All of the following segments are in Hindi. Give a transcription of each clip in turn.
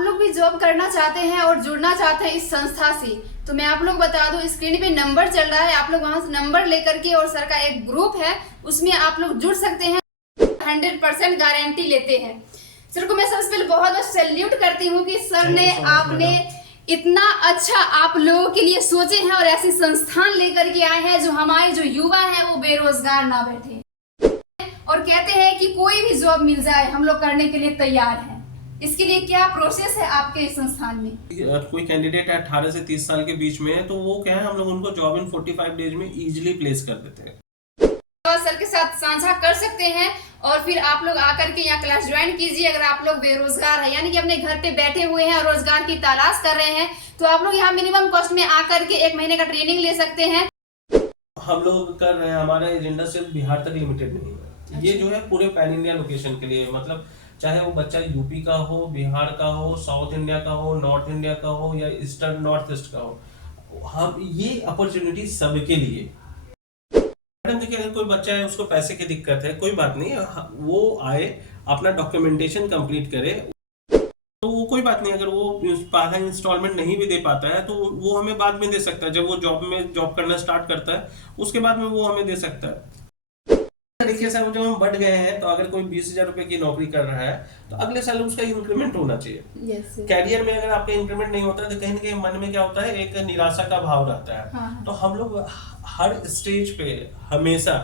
आप लोग भी जॉब करना चाहते हैं और जुड़ना चाहते हैं इस संस्था से, तो मैं आप लोग बता दूं, स्क्रीन पे नंबर चल रहा है, आप लोग वहां से नंबर लेकर के, और सर का एक ग्रुप है उसमें आप लोग जुड़ सकते हैं। 100% गारंटी लेते हैं। सर को मैं सबसे पहले बहुत बहुत सैल्यूट करती हूँ कि सर ने आपने इतना अच्छा आप लोगों के लिए सोचे हैं और ऐसी संस्थान लेकर के आए हैं जो हमारे जो युवा हैं वो बेरोजगार ना बैठे, और कहते हैं कि कोई भी जॉब मिल जाए हम लोग करने के लिए तैयार हैं। इसके लिए क्या प्रोसेस है आपके इस संस्थान में? कोई कैंडिडेट है 18 से 30 साल के बीच में, तो वो क्या है, हम लोग उनको जॉब इन 45 डेज में इजीली प्लेस कर देते हैं। सर के साथ साझा कर सकते हैं और फिर आप लोग आकर के यहाँ क्लास ज्वाइन कीजिए। अगर आप लोग बेरोजगार है, यानी कि अपने घर पे बैठे हुए हैं और रोजगार की तलाश कर रहे हैं, तो आप लोग यहाँ मिनिमम कॉस्ट में आकर के 1 महीने का ट्रेनिंग ले सकते हैं। हम लोग कर रहे हैं, हमारा एजेंडा सिर्फ बिहार तक लिमिटेड नहीं है। अच्छा। ये जो है पूरे पैन इंडिया लोकेशन के लिए, मतलब चाहे वो बच्चा यूपी का हो, बिहार का हो, साउथ इंडिया का हो, नॉर्थ इंडिया का हो या ईस्टर्न नॉर्थ ईस्ट का हो, हम ये अपॉर्चुनिटी सबके लिए। मैडम देखिए, अगर कोई बच्चा है उसको पैसे की दिक्कत है, कोई बात नहीं, वो आए अपना डॉक्यूमेंटेशन कंप्लीट करे, तो वो कोई बात नहीं। अगर वो पहला इंस्टॉलमेंट नहीं भी दे पाता है तो वो हमें बाद में दे सकता है। जब वो जॉब करना स्टार्ट करता है उसके बाद में वो हमें दे सकता है। देखिए सर, जब हम बढ़ गए हैं तो अगर कोई 20,000 रुपए की नौकरी कर रहा है तो अगले साल उसका इंक्रीमेंट होना चाहिए। yes, कैरियर में अगर आपका इंक्रीमेंट नहीं होता है तो कहीं ना कहीं मन में क्या होता है, एक निराशा का भाव रहता है। हाँ। तो हम लोग हर स्टेज पे हमेशा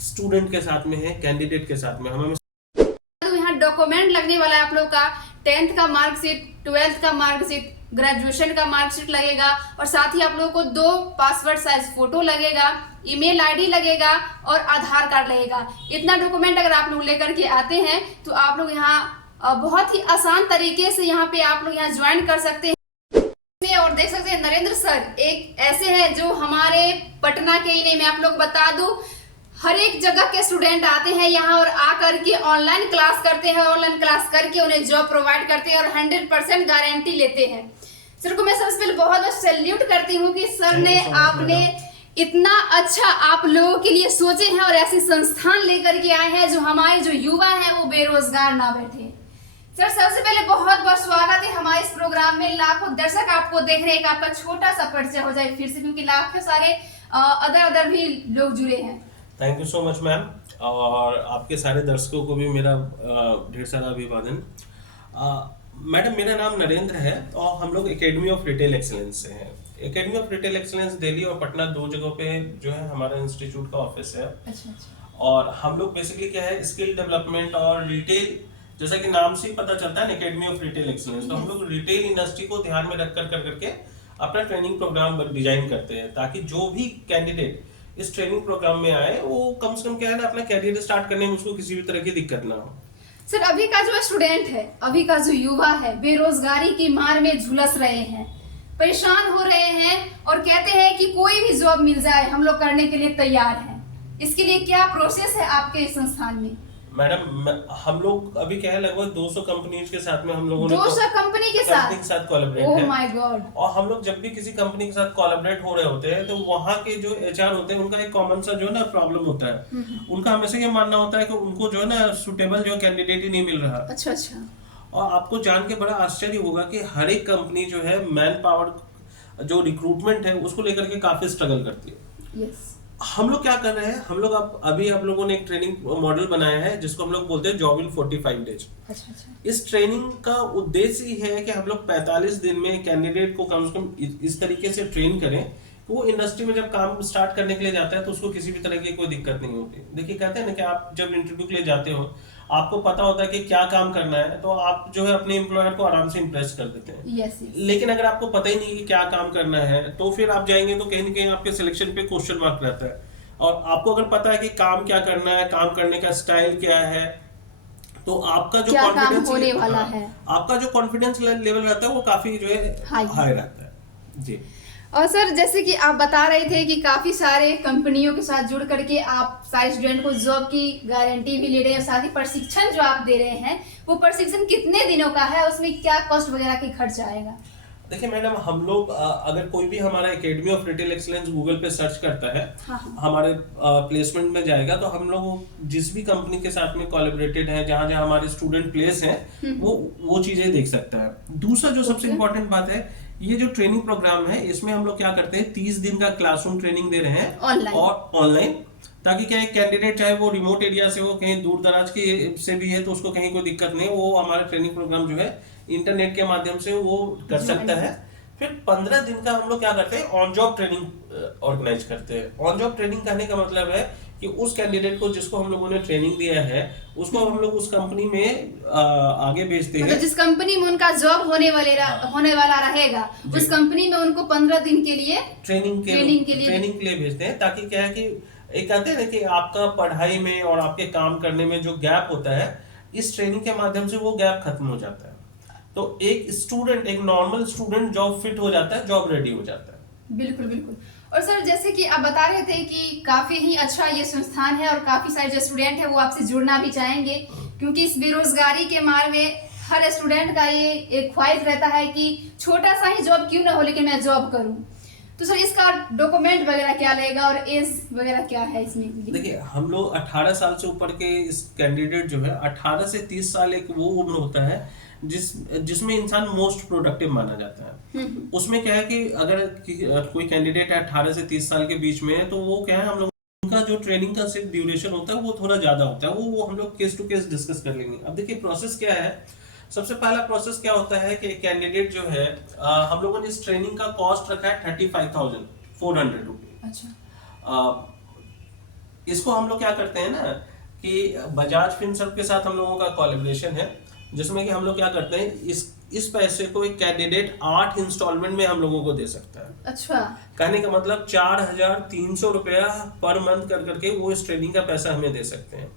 स्टूडेंट के साथ में है, कैंडिडेट के साथ में। हमें तो यहाँ डॉक्यूमेंट लगने वाला है आप लोग का 10th का मार्कशीट, 12th का मार्कशीट, ग्रेजुएशन का मार्कशीट लगेगा, और साथ ही आप लोगों को 2 पासपोर्ट साइज फोटो लगेगा, ईमेल आईडी लगेगा और आधार कार्ड लगेगा। इतना डॉक्यूमेंट अगर आप लोग लेकर के आते हैं तो आप लोग यहाँ बहुत ही आसान तरीके से यहाँ पे आप लोग यहाँ ज्वाइन कर सकते हैं। और देख सकते हैं नरेंद्र सर एक ऐसे हैं जो हमारे पटना के ही नहीं, मैं आप लोग बता दूं, हर एक जगह के स्टूडेंट आते हैं यहाँ और आकर के ऑनलाइन क्लास करते हैं, ऑनलाइन क्लास करके उन्हें जॉब प्रोवाइड करते हैं और 100% गारंटी लेते हैं। सर को मैं सबसे पहले बहुत बहुत सैल्यूट करती हूँ कि सर ने आपने इतना अच्छा आप लोगों के लिए सोचे हैं और ऐसी संस्थान लेकर के आए हैं जो हमारे जो युवा हैं वो बेरोजगार ना बैठे। सर सबसे पहले बहुत बहुत स्वागत है हमारे इस प्रोग्राम में। लाखों दर्शक आपको देख रहे हैं, आपका छोटा सा परिचय हो जाए फिर से, क्योंकि लाखों सारे अदर भी लोग जुड़े हैं। Thank you so much ma'am, और आपके सारे दर्शकों को भी मेरा ढेर सारा अभिवादन। मैडम मेरा नाम नरेंद्र है और हम लोग एकेडमी ऑफ रिटेल एक्सीलेंस से हैं। Academy of retail excellence Delhi और पटना 2 जगहों पे जो है हमारा इंस्टीट्यूट का ऑफिस है। अच्छा। और हम लोग बेसिकली क्या है, स्किल डेवलपमेंट और रिटेल, जैसा कि नाम से ही पता चलता है एकेडमी ऑफ रिटेल एक्सीलेंस, तो हम लोग रिटेल इंडस्ट्री को ध्यान में रख कर करके अपना ट्रेनिंग प्रोग्राम डिजाइन करते हैं, ताकि जो भी कैंडिडेट इस ट्रेनिंग प्रोग्राम में आए वो कम से कम क्या है ना, अपना कैरियर स्टार्ट करने में उसको किसी भी तरह की दिक्कत ना हो। सर अभी का जो स्टूडेंट है, अभी का जो युवा है, बेरोजगारी की मार में झुलस रहे हैं, परेशान हो रहे हैं और कहते हैं कि कोई भी जॉब मिल जाए हम लोग करने के लिए तैयार हैं। इसके लिए क्या प्रोसेस है आपके इस संस्थान में? मैडम हम लोग अभी क्या है, लगभग 200 कंपनीज के साथ में हम लोगों ने 200 कंपनी के साथ कोलैबोरेट ओह है। My God. और हम लोग जब भी किसी कंपनी के साथ कोलैबोरेट हो रहे होते हैं तो वहाँ के जो एचआर होते हैं उनका एक कॉमन सा जो है ना प्रॉब्लम होता है। उनका हमेशा ये मानना होता है कि उनको जो है ना सुटेबल जो कैंडिडेट ही नहीं मिल रहा। अच्छा। और आपको जान के बड़ा आश्चर्य होगा कि हर एक कंपनी जो है मैन पावर जो रिक्रूटमेंट है उसको लेकर के काफी स्ट्रगल करती है। यस। हम लोग क्या कर रहे हैं, हम लोग अभी आप लोगों ने एक ट्रेनिंग मॉडल बनाया है जिसको हम लोग बोलते हैं जॉब इन 45 डेज। अच्छा। इस ट्रेनिंग का उद्देश्य ही है कि हम लोग 45 दिन में कैंडिडेट को कम से कम इस तरीके से ट्रेन करें कि वो इंडस्ट्री में जब काम स्टार्ट करने के लिए जाता है तो उसको किसी भी तरह की कोई दिक्कत नहीं होती। देखिए कहते हैं ना कि आप जब इंटरव्यू के लिए जाते हो आपको पता होता है कि क्या काम करना है, तो आप जो है अपने एम्प्लॉयर को आराम से इम्प्रेस कर देते हैं। यस। लेकिन अगर आपको पता ही नहीं कि क्या काम करना है तो फिर आप जाएंगे तो कहीं ना कहीं आपके सिलेक्शन पे क्वेश्चन मार्क रहता है। और आपको अगर पता है कि काम क्या करना है, काम करने का स्टाइल क्या है, तो आपका जो कॉन्फिडेंस होने वाला है, आपका जो कॉन्फिडेंस लेवल रहता है वो काफी जो है हाई रहता है जी। और सर जैसे कि आप बता रहे थे कि काफी सारे कंपनियों के साथ जुड़ करके आप सारे स्टूडेंट को जॉब की गारंटी भी ले रहे हैं, साथ ही प्रशिक्षण जो आप दे रहे हैं वो प्रशिक्षण कितने दिनों का है, उसमें क्या कॉस्ट वगैरह की खर्च आएगा? देखिए मैडम, हम लोग अगर कोई भी हमारा academy of retail excellence Google पे सर्च करता है, हाँ हाँ। हमारे प्लेसमेंट में जाएगा, तो हम लोग जिस भी कंपनी के साथ में कोलैबोरेटेड है, जहां जहां हमारे स्टूडेंट प्लेस हैं, वो चीजें देख सकता है। दूसरा जो सबसे इम्पोर्टेंट बात है, ये जो ट्रेनिंग प्रोग्राम है, इसमें हम लोग क्या करते हैं, 30 दिन का क्लासरूम ट्रेनिंग दे रहे हैं ऑनलाइन और ऑनलाइन, ताकि क्या है, कैंडिडेट चाहे वो रिमोट एरिया से हो, कहीं दूर दराज के से भी है, तो उसको कहीं कोई दिक्कत नहीं, वो हमारा ट्रेनिंग प्रोग्राम जो है इंटरनेट के माध्यम से वो कर सकता है। फिर 15 दिन का हम लोग क्या करते हैं, ऑन जॉब ट्रेनिंग ऑर्गेनाइज करते हैं। ऑन जॉब ट्रेनिंग कहने का मतलब है कि उस कैंडिडेट को जिसको हम लोगों ने ट्रेनिंग दिया है, उसको हम लोग उस कंपनी में आगे भेजते हैं। मतलब जिस कंपनी में उनका जॉब होने वाला रहेगा, उस कंपनी में उनको 15 दिन के लिए ट्रेनिंग के लिए भेजते हैं, ताकि क्या है कि एक कहते हैं ना कि आपका पढ़ाई में और आपके काम करने में जो गैप होता है, इस ट्रेनिंग के माध्यम से वो गैप खत्म हो जाता है। तो एक स्टूडेंट, एक नॉर्मल स्टूडेंट जॉब फिट हो जाता है, जॉब रेडी हो जाता है। बिल्कुल बिल्कुल। और सर, जैसे कि आप बता रहे थे कि काफी ही अच्छा ये संस्थान है और काफी सारे जो स्टूडेंट है वो आपसे जुड़ना भी चाहेंगे, क्योंकि इस बेरोजगारी के मार में हर स्टूडेंट का ये एक ख्वाहिश रहता है कि छोटा सा ही जॉब क्यों ना हो, लेकिन मैं जॉब करूं। तो सर, इसका डॉक्यूमेंट वगैरह क्या लगेगा और एज वगैरह क्या है इसमें? देखिए, हम लोग 18 साल से ऊपर के इस कैंडिडेट जो है, 18 से 30 साल एक वो उम्र होता है जिसमें इंसान मोस्ट प्रोडक्टिव माना जाता है। उसमें क्या है कि अगर कोई कैंडिडेट है 18 से 30 साल के बीच में, तो वो क्या है, हम लोग उनका जो ट्रेनिंग का सिर्फ ड्यूरेशन होता है वो थोड़ा ज्यादा होता है, वो हम लोग केस टू केस डिस्कस कर लेंगे। अब देखिए प्रोसेस क्या है। सबसे पहला प्रोसेस क्या होता है कि कैंडिडेट जो है, हम लोगों ने इस ट्रेनिंग का कॉस्ट रखा है 35,400 रुपये। अच्छा। इसको हम लोग क्या करते हैं ना कि बजाज फिनसर्व के साथ हम लोगों का कोलैबोरेशन है, जिसमें कि हम लोग क्या करते हैं, इस पैसे को एक कैंडिडेट 8 इंस्टॉलमेंट में हम लोगों को दे सकता है। अच्छा। कहने का मतलब 4,300 रुपया पर मंथ कर करके वो इस ट्रेनिंग का पैसा हमें दे सकते हैं।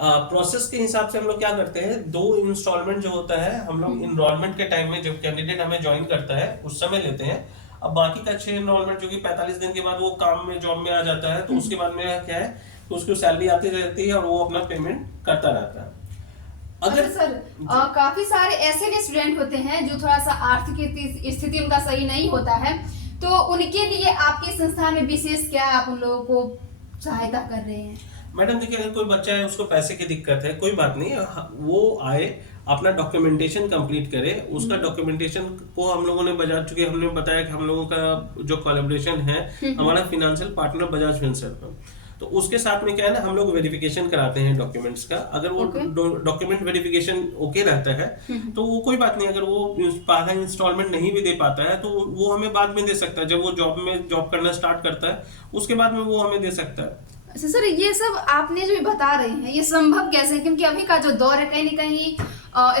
प्रोसेस के हिसाब से हम लोग क्या करते हैं, 2 इंस्टॉलमेंट जो होता है, हम लोग इनरोलमेंट के टाइम में जब कैंडिडेट हमें ज्वाइन करता है उस समय लेते हैं। अब बाकी का 6 इनरोलमेंट जो कि 45 दिन के बाद वो काम में, जॉब में आ जाता है, तो उसके बाद में क्या है तो उसकी सैलरी आती रहती है और वो अपना पेमेंट करता रहता है। अगर सर, काफी सारे ऐसे भी स्टूडेंट होते हैं जो थोड़ा सा आर्थिक स्थिति उनका सही नहीं होता है, तो उनके लिए आपके संस्थान में विशेष क्या आप उन लोगों को सहायता कर रहे हैं? मैडम देखिए, अगर कोई बच्चा है उसको पैसे की दिक्कत है, कोई बात नहीं, वो आए, अपना डॉक्यूमेंटेशन कंप्लीट करे। उसका डॉक्यूमेंटेशन को हम लोगों ने बजाज, चुके हमने बताया कि हम लोगों का जो कोलैबोरेशन है, हमारा फाइनेंशियल पार्टनर बजाज फिनसर्व है, तो उसके साथ में क्या है ना, हम लोग वेरिफिकेशन कराते हैं डॉक्यूमेंट्स का। अगर वो डॉक्यूमेंट वेरिफिकेशन ओके रहता है तो वो कोई बात नहीं। अगर वो पहला इंस्टॉलमेंट नहीं भी दे पाता है तो वो हमें बाद में दे सकता है, जब वो जॉब करना स्टार्ट करता है उसके बाद में वो हमें दे सकता है। अच्छा सर, ये सब आपने जो बता रहे हैं ये संभव कैसे है? क्योंकि अभी का जो दौर है, कहीं ना कहीं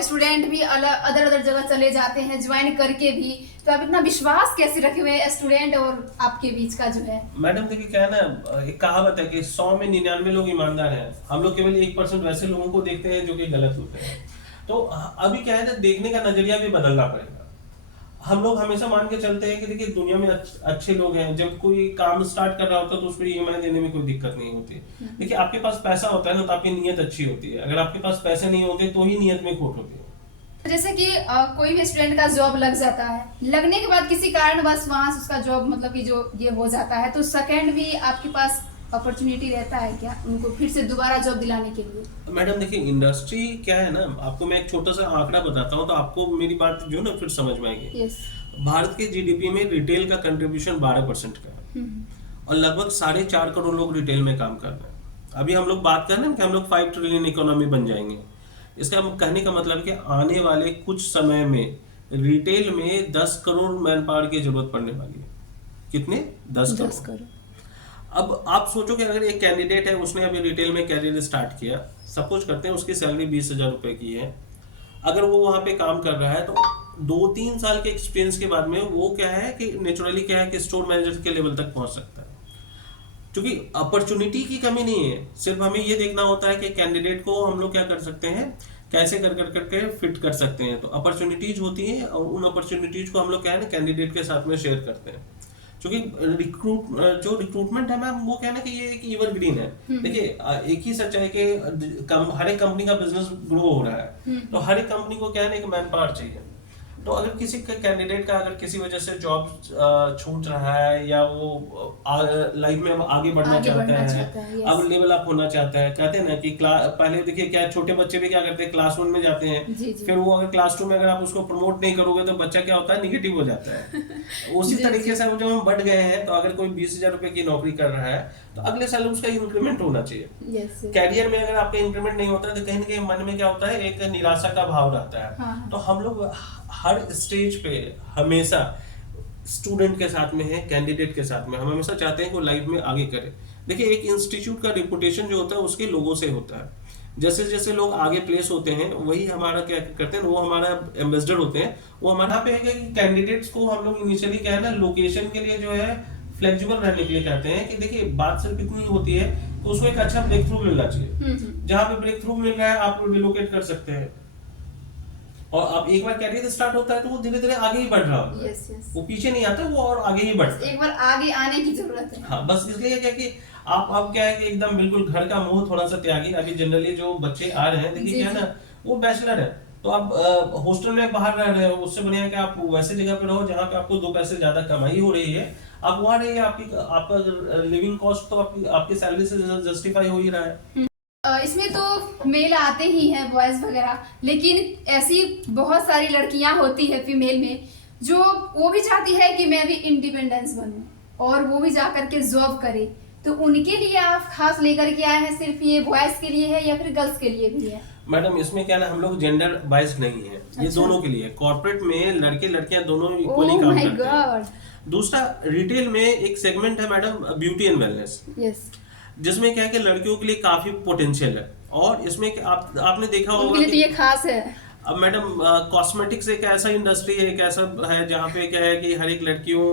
स्टूडेंट भी अदर जगह चले जाते हैं ज्वाइन करके भी, तो आप इतना विश्वास कैसे रखे हुए स्टूडेंट और आपके बीच का जो है? मैडम देखिए, क्या है ना, एक कहावत है कि 100 में 99 लोग ईमानदार हैं, हम लोग केवल 1% वैसे लोगों को देखते हैं जो कि गलत होते हैं। तो अभी क्या है ना, देखने का नजरिया भी बदलना पड़ेगा। हम लोग हमेशा मान के चलते हैं कि देखिए दुनिया में अच्छे लोग हैं, जब कोई काम स्टार्ट कर रहा होता है तो उसको ईएमआई देने में कोई दिक्कत नहीं होती। देखिए आपके पास पैसा होता है ना, तो आपकी नीयत अच्छी होती है। अगर आपके पास पैसे नहीं होते तो ही नीयत में खोट होती है। जैसे कि कोई भी स्टूडेंट का जॉब लग जाता है, लगने के बाद किसी कारणवश वहां से उसका जॉब मतलब कि जो ये हो जाता है, तो सेकंड भी आपके पास अपॉर्चुनिटी रहता है क्या उनको फिर से दोबारा जॉब दिलाने के लिए? मैडम देखिए, इंडस्ट्री क्या है ना, आपको मैं एक छोटा सा आंकड़ा बताता हूँ तो आपको मेरी बात जो ना फिर समझ में आएगी। भारत के जीडीपी में रिटेल का कंट्रीब्यूशन 12% का है और लगभग 4.5 करोड़ लोग रिटेल में काम कर रहे हैं। अभी हम लोग बात कर रहे हैं कि हम लोग 5 ट्रिलियन इकोनॉमी बन जाएंगे। इसका कहने का मतलब कि आने वाले कुछ समय में रिटेल में 10 करोड़ मैन पावर की जरूरत पड़ने वाली है। कितने? 10 करोड़। अब आप सोचो कि अगर एक कैंडिडेट है, उसने अभी रिटेल में कैरियर स्टार्ट किया, सपोज करते हैं उसकी सैलरी 20,000 रुपए की है, अगर वो वहां पे काम कर रहा है तो 2-3 साल के एक्सपीरियंस के बाद में वो क्या है कि नेचुरली क्या है कि स्टोर मैनेजर के लेवल तक पहुंच सकता है। क्योंकि अपॉर्चुनिटी की कमी नहीं है, सिर्फ हमें ये देखना होता है कि कैंडिडेट को हम लोग क्या कर सकते हैं, कैसे कर करके फिट कर सकते हैं। तो अपॉर्चुनिटीज होती है और उन अपॉर्चुनिटीज को हम लोग क्या है ना कैंडिडेट के साथ में शेयर करते हैं। क्योंकि जो रिक्रूटमेंट है मैम, वो कहना कि ये एक एवरग्रीन है। देखिए एक ही सच है कि हर एक कंपनी का बिजनेस ग्रो हो रहा है, तो हर एक कंपनी को क्या है ना एक मैन पावर चाहिए। तो अगर किसी का कैंडिडेट का अगर किसी वजह से जॉब छूट रहा है या वो लाइफ में अब आगे बढ़ना चाहता है, yes. अब लेवल अप होना चाहता है, कहते हैं ना कि पहले देखिए क्या छोटे बच्चे भी क्या करते हैं, क्लास 1 में जाते हैं, जी, जी. फिर वो अगर क्लास 2 में अगर आप उसको प्रमोट नहीं करोगे तो बच्चा क्या होता है, निगेटिव हो जाता है। उसी जी, तरीके जी. से जब हम बढ़ गए हैं तो अगर कोई 20,000 रुपए की नौकरी कर रहा है तो अगले साल उसका इंक्रीमेंट होना चाहिए। yes, yes. कैरियर में अगर आपका इंक्रीमेंट नहीं होता है तो कहीं ना कहीं मन में क्या होता है, एक निराशा का भाव रहता है। हाँ. तो हम लोग हर स्टेज पे हमेशा स्टूडेंट के साथ में है, कैंडिडेट के साथ में हम हमेशा चाहते हैं कि वो लाइफ में आगे करे। देखिए एक इंस्टीट्यूट का रिपुटेशन जो होता है उसके लोगों से होता है। जैसे जैसे लोग आगे प्लेस होते हैं वही हमारा क्या करते हैं, वो हमारा एम्बेसडर होते हैं। वो हमारा पे है कि कैंडिडेट्स को हम लोग इनिशियली क्या है ना, लोकेशन के लिए जो है फ्लेक्सिबल रहने के लिए कहते हैं कि देखिए बात सिर्फ इतनी होती है तो उसको एक अच्छा ब्रेक थ्रू मिलना चाहिए। जहां पे ब्रेक थ्रू मिल रहा है आप रिलोकेट कर सकते हैं, और आप एक बार कैरियर स्टार्ट होता है तो वो धीरे धीरे आगे ही बढ़ रहा होता है। yes, yes. वो पीछे नहीं आता, वो और आगे ही बढ़ता है। एक बार आगे आने की जरूरत है। हाँ, बस इसलिए क्या कि आप क्या है कि एकदम बिल्कुल घर का मोह थोड़ा सा त्यागी। अभी जनरली जो बच्चे आ रहे हैं देखिए क्या है ना, वो बैचलर है तो आप हॉस्टल में बाहर रह रहे हो, उससे बढ़िया कि आप वैसे जगह पे रहो जहाँ पे आपको 2 पैसे ज्यादा कमाई हो रही है, आप वहाँ रहिए। आपका लिविंग कॉस्ट तो आपकी सैलरी से जस्टिफाई हो ही रहा है। इसमें तो मेल आते ही हैं बॉयज वगैरह, लेकिन ऐसी बहुत सारी लड़कियां होती है फीमेल में जो वो भी चाहती है कि मैं भी इंडिपेंडेंस बनूं और वो भी जा करके जॉब करे। तो उनके लिए आप खास लेकर के आए हैं, सिर्फ ये बॉयज के लिए है या फिर गर्ल्स के लिए भी है? मैडम इसमें क्या ना, हम लोग जेंडर बाइस्ड नहीं है। ये अच्छा। दोनों के लिए, कॉर्पोरेट में लड़के लड़कियां दोनों इक्वली ओह काम माय करते हैं। गॉड। दूसरा रिटेल में एक सेगमेंट है madam, beauty and wellness, yes. जिसमें क्या है कि लड़कियों के लिए काफी पोटेंशियल है। और इसमें आपने देखा उनके होगा लिए तो ये खास है। अब मैडम कॉस्मेटिक्स एक ऐसा इंडस्ट्री है, एक ऐसा है जहाँ पे क्या है कि हर एक लड़कियों,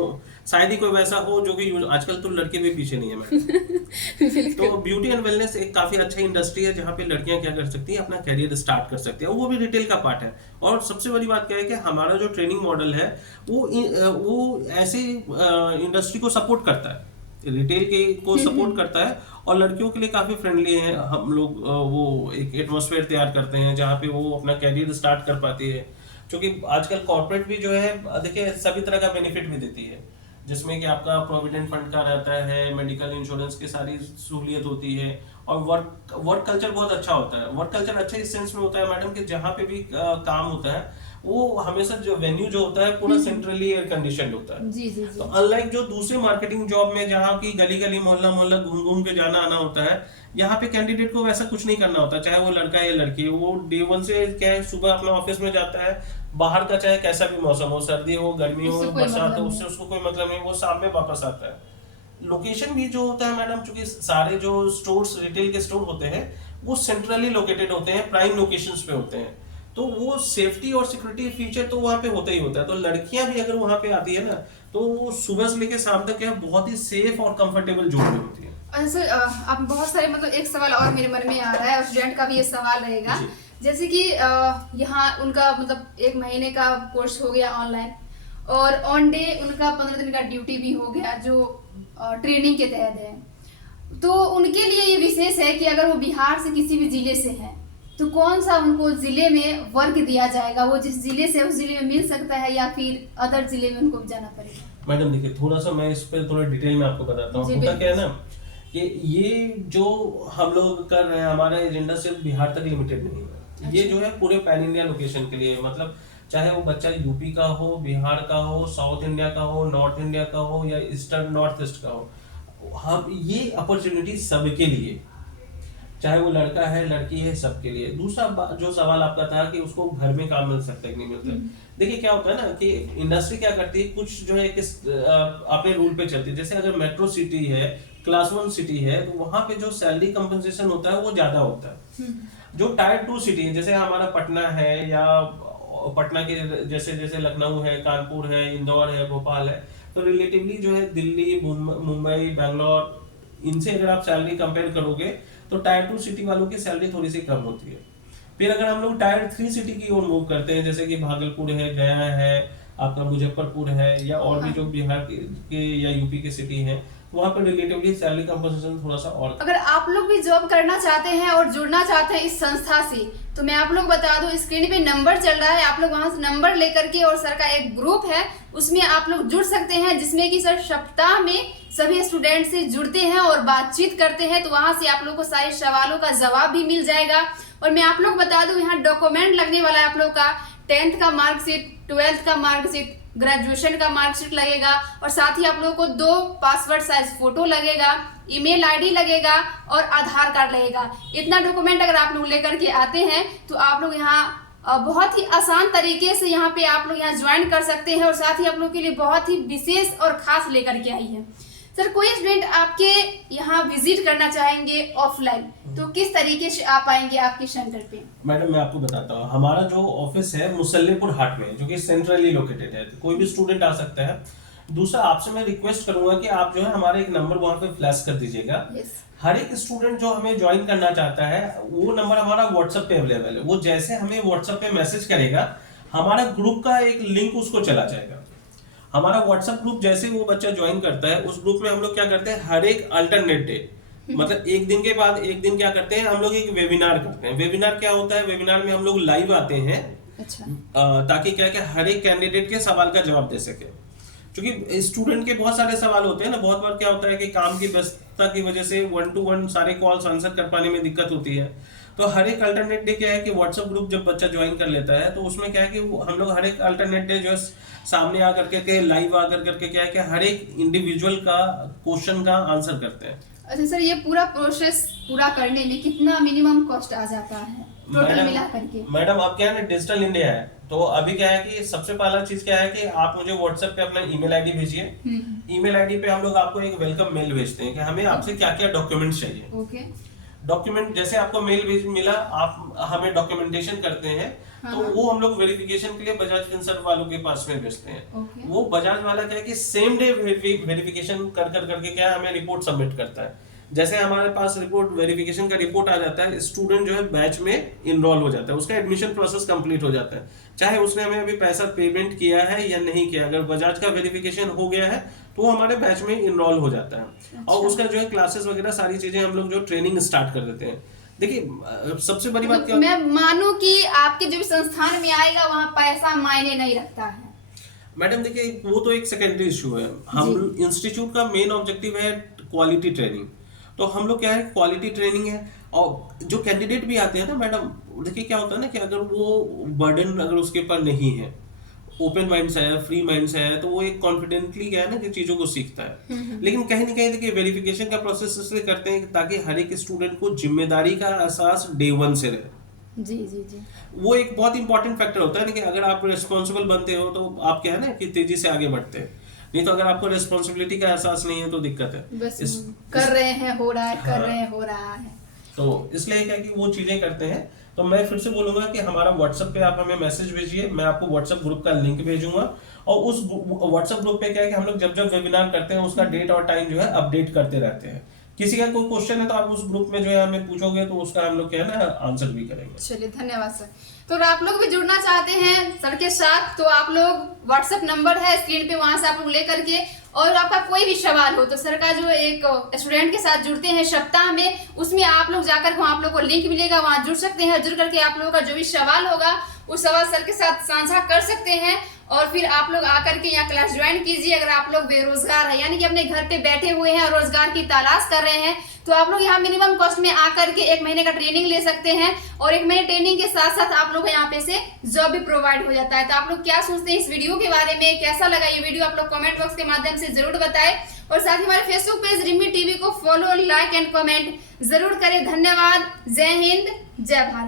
शायद ही कोई वैसा हो जो कि आजकल तो लड़के भी पीछे नहीं है मैडम। तो ब्यूटी एंड वेलनेस एक काफी अच्छा इंडस्ट्री है जहाँ पे लड़कियां क्या कर सकती हैं, अपना करियर स्टार्ट कर सकती है, वो भी रिटेल का पार्ट है। और सबसे बड़ी बात क्या है कि हमारा जो ट्रेनिंग मॉडल है वो ऐसे इंडस्ट्री को सपोर्ट करता है, रिटेल के को सपोर्ट करता है, और लड़कियों के लिए काफी फ्रेंडली है। हम लोग वो एक एटमॉस्फेयर तैयार करते हैं जहाँ पे वो अपना कैरियर स्टार्ट कर पाती है। क्योंकि आजकल कॉर्पोरेट भी जो है देखिए सभी तरह का बेनिफिट भी देती है, जिसमें कि आपका प्रोविडेंट फंड का रहता है, मेडिकल इंश्योरेंस की सारी सहूलियत होती है, और वर्क कल्चर बहुत अच्छा होता है। वर्क कल्चर अच्छा इस सेंस में होता है मैडम कि जहाँ पे भी काम होता है वो हमेशा जो वेन्यू जो होता है पूरा सेंट्रली एयर कंडीशन होता है। जी जी जी। तो अनलाइक जो दूसरे मार्केटिंग जॉब में जहाँ की गली गली मोहल्ला मोहल्ला घूम घूम के जाना आना होता है, यहाँ पे कैंडिडेट को वैसा कुछ नहीं करना होता, चाहे वो लड़का या लड़की। वो डे 1 से क्या है, सुबह अपना ऑफिस में जाता है, बाहर का चाहे कैसा भी मौसम हो, सर्दी हो, गर्मी हो, बरसात हो, उससे उसको कोई मतलब नहीं, वो शाम में वापस आता है। लोकेशन भी जो होता है मैडम, चूंकि सारे जो स्टोर्स रिटेल के स्टोर होते हैं वो सेंट्रली लोकेटेड होते हैं, प्राइम लोकेशंस पे होते हैं, तो वो सेफ्टी और सिक्योरिटी फीचर तो वहाँ पे होता ही होता है। तो लड़कियां भी अगर वहाँ पे आती है ना तो वो सुबह से लेकर शाम तक क्या बहुत ही सेफ और कंफर्टेबल जोन में होती है। अच्छा, आप बहुत सारे मतलब एक सवाल और मेरे मन में आ रहा है और स्टूडेंट का भी ये सवाल रहेगा, जैसे कि यहाँ उनका मतलब 1 महीने का कोर्स हो गया ऑनलाइन, और ऑन डे उनका 15 दिन का ड्यूटी भी हो गया जो ट्रेनिंग के तहत है। तो उनके लिए ये विशेष है कि अगर वो बिहार से किसी भी जिले से हैं तो कौन सा उनको जिले में वर्क दिया जाएगा, वो जिस जिले से उस जिले में मिल सकता है या फिर अदर जिले में उनको जाना पड़ेगा? मैडम देखिए थोड़ा सा मैं इस पर थोड़ा डिटेल में आपको बताता हूँ। होता क्या है ना कि ये जो हम लोग कर रहे हैं, हमारा एजेंडा सिर्फ बिहार तक लिमिटेड नहीं है। अच्छा। ये जो है पूरे पैन इंडिया लोकेशन के लिए, मतलब चाहे वो बच्चा यूपी का हो, बिहार का हो, साउथ इंडिया का हो, नॉर्थ इंडिया का हो, या ईस्टर्न नॉर्थ ईस्ट का हो, हम ये अपॉर्चुनिटी सबके लिए, चाहे वो लड़का है लड़की है, सबके लिए। दूसरा जो सवाल आपका था कि उसको घर में काम मिल सकता है कि नहीं मिलता है, देखिए क्या होता है ना कि इंडस्ट्री क्या करती है, कुछ जो है किस अपने रूल पे चलती है। जैसे अगर मेट्रो सिटी है, क्लास 1 सिटी है, तो वहां पे जो सैलरी कंपनसेशन होता है वो ज्यादा होता है। जो टायर 2 सिटी है, जैसे हमारा पटना है, या पटना के जैसे जैसे लखनऊ है, कानपुर है, इंदौर है, भोपाल है, तो रिलेटिवली जो है दिल्ली, मुंबई, बैंगलोर, इनसे अगर आप सैलरी कंपेयर करोगे तो टायर 2 सिटी वालों की सैलरी थोड़ी सी कम होती है। फिर अगर हम लोग टायर 3 सिटी की ओर मूव करते हैं, जैसे कि भागलपुर है, गया है, आपका मुजफ्फरपुर है या और भी जो बिहार के या यूपी के सिटी हैं, वहाँ पर रिलेटिवली सैलरी कंपोजिशन थोड़ा सा और। अगर आप लोग भी जॉब करना चाहते हैं और जुड़ना चाहते हैं इस संस्था से, तो मैं आप लोग बता दूं, स्क्रीन पे नंबर चल रहा है, आप लोग वहां से नंबर लेकर के, और सर का एक ग्रुप है उसमें आप लोग जुड़ सकते हैं, जिसमें कि सर सप्ताह में सभी स्टूडेंट से जुड़ते हैं और बातचीत करते हैं। तो वहां से आप लोग को सारे सवालों का जवाब भी मिल जाएगा। और मैं आप लोग बता दूं, यहाँ डॉक्यूमेंट लगने वाला है आप लोग का 10th का मार्कशीट, 12th का मार्कशीट, ग्रेजुएशन का मार्कशीट लगेगा, और साथ ही आप लोगों को 2 पासवर्ड साइज फोटो लगेगा, ईमेल आईडी लगेगा और आधार कार्ड लगेगा। इतना डॉक्यूमेंट अगर आप लोग लेकर के आते हैं तो आप लोग यहाँ बहुत ही आसान तरीके से यहाँ पे आप लोग यहाँ ज्वाइन कर सकते हैं। और साथ ही आप लोग के लिए बहुत ही विशेष और खास लेकर के आई है। सर, कोई स्टूडेंट आपके यहाँ विजिट करना चाहेंगे ऑफलाइन, तो किस तरीके से आप आएंगे आपके सेंटर पे? मैडम मैं आपको बताता हूँ, हमारा जो ऑफिस है मुसल्लेपुर हाट में, जो कि सेंट्रली लोकेटेड है, तो कोई भी स्टूडेंट आ सकता है। दूसरा, आपसे मैं रिक्वेस्ट करूंगा कि आप जो है हमारा एक नंबर वहाँ पे फ्लैश कर दीजिएगा। हर एक स्टूडेंट जो हमें ज्वाइन करना चाहता है, वो नंबर हमारा व्हाट्सएप पे अवेलेबल है। वो जैसे हमें व्हाट्सएप पे मैसेज करेगा, हमारा ग्रुप का एक लिंक उसको चला जाएगा। हमारा व्हाट्सएप ग्रुप जैसे वो बच्चा ज्वाइन करता है, उस ग्रुप में हम लोग क्या करते हैं, हर एक अल्टरनेट डे, मतलब एक दिन के बाद एक दिन क्या करते हैं, हम लोग एक वेबिनार करते हैं। वेबिनार क्या होता है, वेबिनार में हम लोग लाइव आते हैं। अच्छा। ताकि क्या है, हर एक कैंडिडेट के सवाल का जवाब दे सके। क्योंकि स्टूडेंट के बहुत सारे सवाल होते हैं ना, बहुत बार क्या होता है कि काम की व्यस्तता की वजह से 1 to 1 सारे कॉल्स आंसर कर पाने में दिक्कत होती है। तो हर एक अल्टरनेट डे क्या है कि व्हाट्सएप ग्रुप जब बच्चा ज्वाइन कर लेता है, तो उसमें क्या है कि हम लोग हर एक अल्टरनेट डे जो है सामने आकर के लाइव आकर करके क्या है कि हर एक इंडिविजुअल का क्वेश्चन का आंसर करते हैं। अच्छा सर, ये पूरा प्रोसेस पूरा करने में कितना मिनिमम कॉस्ट आ जाता है टोटल मिला करके? मैडम अब क्या है ना, डिजिटल इंडिया है, तो अभी क्या है कि सबसे पहला चीज क्या है कि आप मुझे व्हाट्सएप पे अपना ईमेल आईडी भेजिए। ईमेल आईडी पे हम लोग आपको एक वेलकम मेल भेजते हैं कि हमें आपसे क्या क्या डॉक्यूमेंट्स चाहिए। ओके। डॉक्यूमेंट जैसे आपको मेल मिला, आप हमें डॉक्यूमेंटेशन करते हैं, तो वो हम लोग वेरिफिकेशन के लिए बजाज फिनसर्व वालों के पास में भेजते हैं। वो बजाज वाला क्या है कि सेम डे वेरिफिकेशन कर करके क्या है, हमें रिपोर्ट सबमिट करता है। जैसे हमारे पास रिपोर्ट वेरिफिकेशन का रिपोर्ट आ जाता है, स्टूडेंट जो है बैच में इनरोल हो जाता है, उसका एडमिशन प्रोसेस कंप्लीट हो जाता है, चाहे उसने हमें अभी पैसा पेमेंट किया है या नहीं किया। अगर बजाज का वेरिफिकेशन हो गया है तो वो हमारे बैच में इनरोल हो जाता है। अच्छा। और उसका जो है क्लासेस वगैरह सारी चीजें हम लोग जो ट्रेनिंग स्टार्ट कर देते हैं। देखिए सबसे बड़ी बात क्या, मैं मानूं कि आपके जो संस्थान में आएगा वहाँ पैसा मायने नहीं रखता है। मैडम देखिए, वो तो एक सेकेंडरी इश्यू है। हम इंस्टीट्यूट का मेन ऑब्जेक्टिव है क्वालिटी ट्रेनिंग, तो हम लोग क्या है क्वालिटी ट्रेनिंग है। और जो कैंडिडेट भी आते हैं ना मैडम, देखिए क्या होता है ना कि अगर वो बर्डन अगर उसके ऊपर नहीं है, ओपन माइंड से है, फ्री माइंड से है, तो वो एक कॉन्फिडेंटली क्या है ना कि चीजों को सीखता है। लेकिन कहीं ना कहीं देखिए वेरिफिकेशन का प्रोसेस इसलिए करते हैं ताकि हर एक स्टूडेंट को जिम्मेदारी का एहसास डे 1 से रहे। जी जी जी। वो एक बहुत इंपॉर्टेंट फैक्टर होता है ना कि अगर आप रिस्पॉन्सिबल बनते हो तो आप क्या है ना कि तेजी से आगे बढ़ते हैं। नहीं तो अगर आपको रिस्पॉन्सिबिलिटी का एहसास नहीं है तो दिक्कत है। बस कर रहे हैं, हो रहा है, कर रहे हैं, हो रहा है। तो इसलिए क्या कि वो चीजें करते हैं। तो मैं फिर से बोलूंगा कि हमारा व्हाट्सएप पे आप हमें मैसेज भेजिए, मैं आपको व्हाट्सएप ग्रुप का लिंक भेजूंगा। और उस व्हाट्सएप ग्रुप पे क्या है कि हम लोग जब जब वेबिनार करते हैं उसका डेट और टाइम जो है अपडेट करते रहते हैं। किसी का कोई क्वेश्चन है तो आप उस ग्रुप में जो है हमें पूछोगे तो उसका हम लोग क्या है ना आंसर भी करेंगे। चलिए धन्यवाद सर। तो अगर आप लोग भी जुड़ना चाहते हैं सर के साथ तो आप लोग व्हाट्सएप नंबर है स्क्रीन पे, वहां से आप लोग लेकर के, और आपका कोई भी सवाल हो तो सर का जो एक स्टूडेंट के साथ जुड़ते हैं सप्ताह में, उसमें आप लोग जाकर वहाँ आप लोग को लिंक मिलेगा, वहाँ जुड़ सकते हैं। जुड़ करके आप लोगों का जो भी सवाल होगा उस सवाल सर के साथ साझा कर सकते हैं। और फिर आप लोग आकर के यहाँ क्लास ज्वाइन कीजिए। अगर आप लोग बेरोजगार है, यानी कि अपने घर पे बैठे हुए हैं और रोजगार की तलाश कर रहे हैं, तो आप लोग यहाँ मिनिमम कॉस्ट में आकर के 1 महीने का ट्रेनिंग ले सकते हैं। और 1 महीने ट्रेनिंग के साथ साथ आप लोग यहाँ पे से जॉब भी प्रोवाइड हो जाता है। तो आप लोग क्या सोचते हैं इस वीडियो के बारे में, कैसा लगा ये वीडियो, आप लोग कमेंट बॉक्स के माध्यम से जरूर बताएं। और साथ ही हमारे फेसबुक पेज रिमी टीवी को फॉलो, लाइक एंड कमेंट जरूर करें। धन्यवाद। जय हिंद, जय भारत।